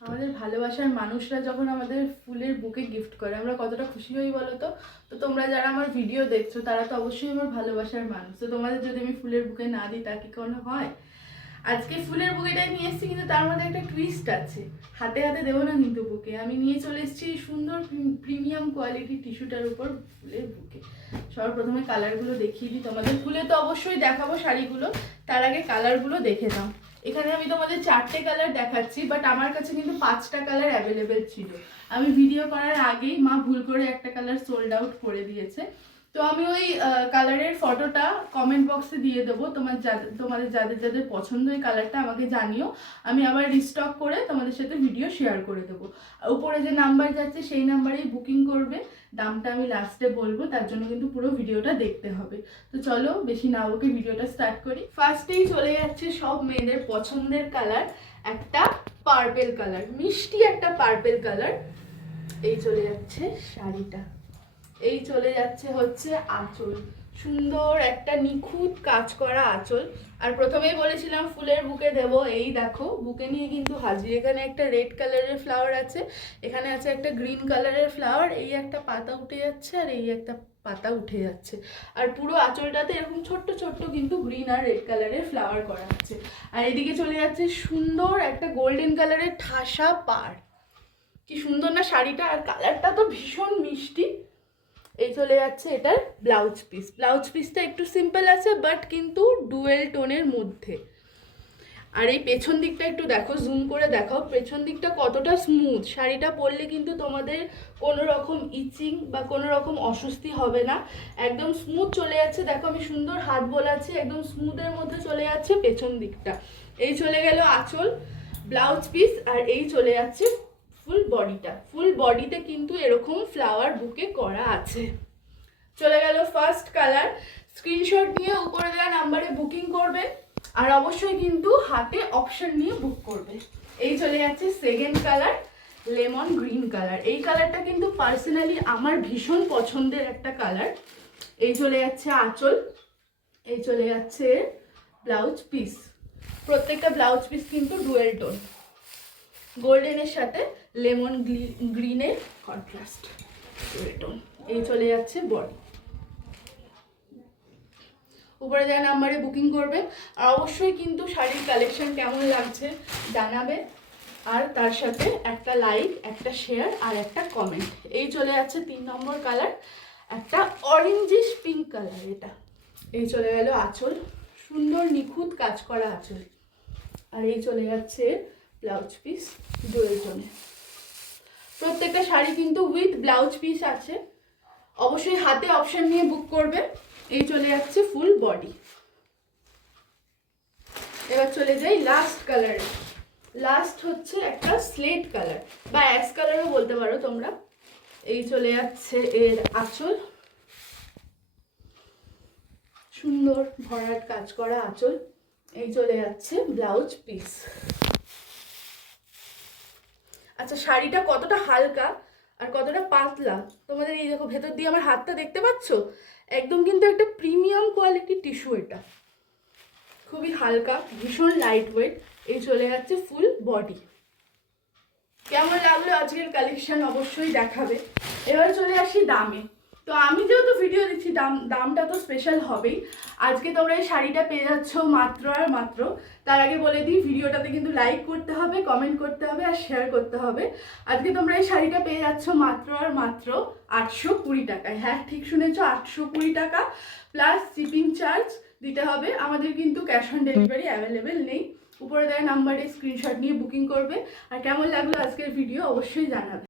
আমাদের ভালোবাসার মানুষরা যখন আমাদের ফুলের বুকে গিফট করে আমরা কতটা খুশি হই বলো তো। তো তোমরা যারা আমার ভিডিও দেখছো তারা তো অবশ্যই আমার ভালোবাসার মানুষ। তো তোমাদের যদি আমি ফুলের বুকে না দিই তা কি কোনো হয়? আজকে ফুলের বুকেটা নিয়ে এসেছি, কিন্তু তার মধ্যে একটা টুইস্ট আছে। হাতে হাতে দেবো না কিন্তু বুকে, আমি নিয়ে চলে এসেছি সুন্দর প্রিমিয়াম কোয়ালিটির টিস্যুটার উপর ফুলের বুকে। সবার প্রথমে কালারগুলো দেখিয়ে দিই তোমাদের। ফুলে তো অবশ্যই দেখাবো শাড়িগুলো, তার আগে কালারগুলো দেখে নাও। এখানে আমি তোমাদের 4টে কালার দেখাচ্ছি, বাট আমার কাছে কিন্তু 5টা কালার অ্যাভেলেবেল ছিল। আমি ভিডিও করার আগেই মা ভুল করে একটা কালার সোল্ড আউট করে দিয়েছে। তো আমি ওই কালারের ফটোটা কমেন্ট বক্সে দিয়ে দেবো। তোমাদের যাদের যাদের পছন্দ এই কালারটা আমাকে জানিও, আমি আবার রিস্টক করে তোমাদের সাথে ভিডিও শেয়ার করে দেবো। উপরে যে নাম্বার যাচ্ছে সেই নাম্বারেই বুকিং করবে। দামটা আমি লাস্টে বলবো, তার জন্য কিন্তু পুরো ভিডিওটা দেখতে হবে। তো চলো বেশি না বকে ভিডিওটা স্টার্ট করি। ফার্স্টেই চলে যাচ্ছে সব মেয়েদের পছন্দের কালার, একটা পার্পেল কালার, মিষ্টি একটা পার্পেল কালার। এই চলে যাচ্ছে শাড়িটা, এই চলে যাচ্ছে হচ্ছে আঁচল, সুন্দর একটা নিখুঁত কাজ করা আঁচল। আর প্রথমেই বলেছিলাম ফুলের বুকে দেব, এই দেখো বুকে নিয়ে কিন্তু হাজির। এখানে একটা রেড কালারের ফ্লাওয়ার আছে, এখানে আছে একটা গ্রিন কালারের ফ্লাওয়ার, এই একটা পাতা উঠে যাচ্ছে আর এই একটা পাতা উঠে যাচ্ছে। আর পুরো আঁচলটাতে এরকম ছোট্ট ছোট্ট কিন্তু গ্রিন আর রেড কালারের ফ্লাওয়ার করা আছে। আর এদিকে চলে যাচ্ছে সুন্দর একটা গোল্ডেন কালারের ঠাসা পাড়। কি সুন্দর না শাড়িটা, আর কালারটা তো ভীষণ মিষ্টি। এই চলে যাচ্ছে এটার ব্লাউজ পিস। ব্লাউজ পিসটা একটু সিম্পল আছে, বাট কিন্তু ডুয়েল টোনের মধ্যে। আর এই পেছন দিকটা একটু দেখো, জুম করে দেখাও পেছন দিকটা কতটা স্মুথ। শাড়িটা পরলে কিন্তু তোমাদের কোনো রকম ইচিং বা কোনো রকম অস্বস্তি হবে না, একদম স্মুথ চলে যাচ্ছে। দেখো আমি সুন্দর হাত বোলাচ্ছি, একদম স্মুথের মধ্যে চলে যাচ্ছে পেছন দিকটা। এই চলে গেল আঁচল, ব্লাউজ পিস, আর এই চলে যাচ্ছে ফুল বডিটা। ফুল বডিতে কিন্তু এরকম ফ্লাওয়ার বুকে করা আছে। চলে গেল ফার্স্ট কালার। স্ক্রিনশট নিয়ে উপরে দেওয়া নাম্বারে বুকিং করবে, আর অবশ্যই কিন্তু হাতে অপশন নিয়ে বুক করবে। এই চলে যাচ্ছে second colour, lemon green colour. এই কালারটা কিন্তু পার্সোনালি আমার ভীষণ পছন্দের একটা কালার। এই চলে যাচ্ছে আঁচল, এই চলে যাচ্ছে ব্লাউজ পিস। প্রত্যেকটা ব্লাউজ পিস কিন্তু ডুয়েল টোন, গোল্ডেনের সাথে লেমন গ্রিনের কন্ট্রাস্ট ডুয়েল টোন। এই চলে যাচ্ছে বডি। উপরে দেওয়া নাম্বারে বুকিং করবে, আর অবশ্যই কিন্তু শাড়ির কালেকশন কেমন লাগছে জানাবে, আর তার সাথে একটা লাইক, একটা শেয়ার আর একটা কমেন্ট। এই চলে যাচ্ছে 3 নম্বর কালার, একটা অরেঞ্জিশ পিঙ্ক কালার এটা। এই চলে গেল আঁচল, সুন্দর নিখুঁত কাজ করা আঁচল। আর এই চলে যাচ্ছে ব্লাউজ পিস ডুয়েল টোনে। প্রত্যেকটা শাড়ি কিন্তু উইথ ব্লাউজ পিস আছে, অবশ্যই হাতে অপশন নিয়ে বুক করবে। এই চলে যাচ্ছে ফুল বডি। এবার চলে যাই লাস্ট কালারে। লাস্ট হচ্ছে একটা স্লেট কালার বা অ্যাশ কালারও বলতে পারো তোমরা। এই চলে যাচ্ছে এর আঁচল, সুন্দর ভরাট কাজ করা আঁচল। এই চলে যাচ্ছে ব্লাউজ পিস। আচ্ছা শাড়িটা কতটা হালকা আর কতটা পাতলা তোমাদের এই দেখো, ভেতর দিয়ে আমার হাতটা দেখতে পাচ্ছ, একদম কিন্তু একটা প্রিমিয়াম কোয়ালিটির টিস্যু এটা, খুবই হালকা, ভীষণ লাইট ওয়েট। এই চলে যাচ্ছে ফুল বডি। কেমন লাগলো আজকের কালেকশন অবশ্যই দেখাবে। এবার চলে আসি দামে। তো আমি যেহেতু ভিডিও দিচ্ছি দামটা তো স্পেশাল হবেই। আজকে তোমরা এই শাড়িটা পেয়ে যাচ্ছ মাত্র আর মাত্র, তার আগে বলে দিই ভিডিওটাতে কিন্তু লাইক করতে হবে, কমেন্ট করতে হবে আর শেয়ার করতে হবে। আজকে তোমরা এই শাড়িটা পেয়ে যাচ্ছ মাত্র আর মাত্র 820 টাকায়। হ্যাঁ ঠিক শুনেছো, 820 টাকা প্লাস শিপিং চার্জ দিতে হবে। আমাদের কিন্তু ক্যাশ অন ডেলিভারি অ্যাভেলেবেল নেই। উপরে দেওয়া নাম্বারে স্ক্রিনশট নিয়ে বুকিং করবে। আর কেমন লাগলো আজকের ভিডিও অবশ্যই জানাবে।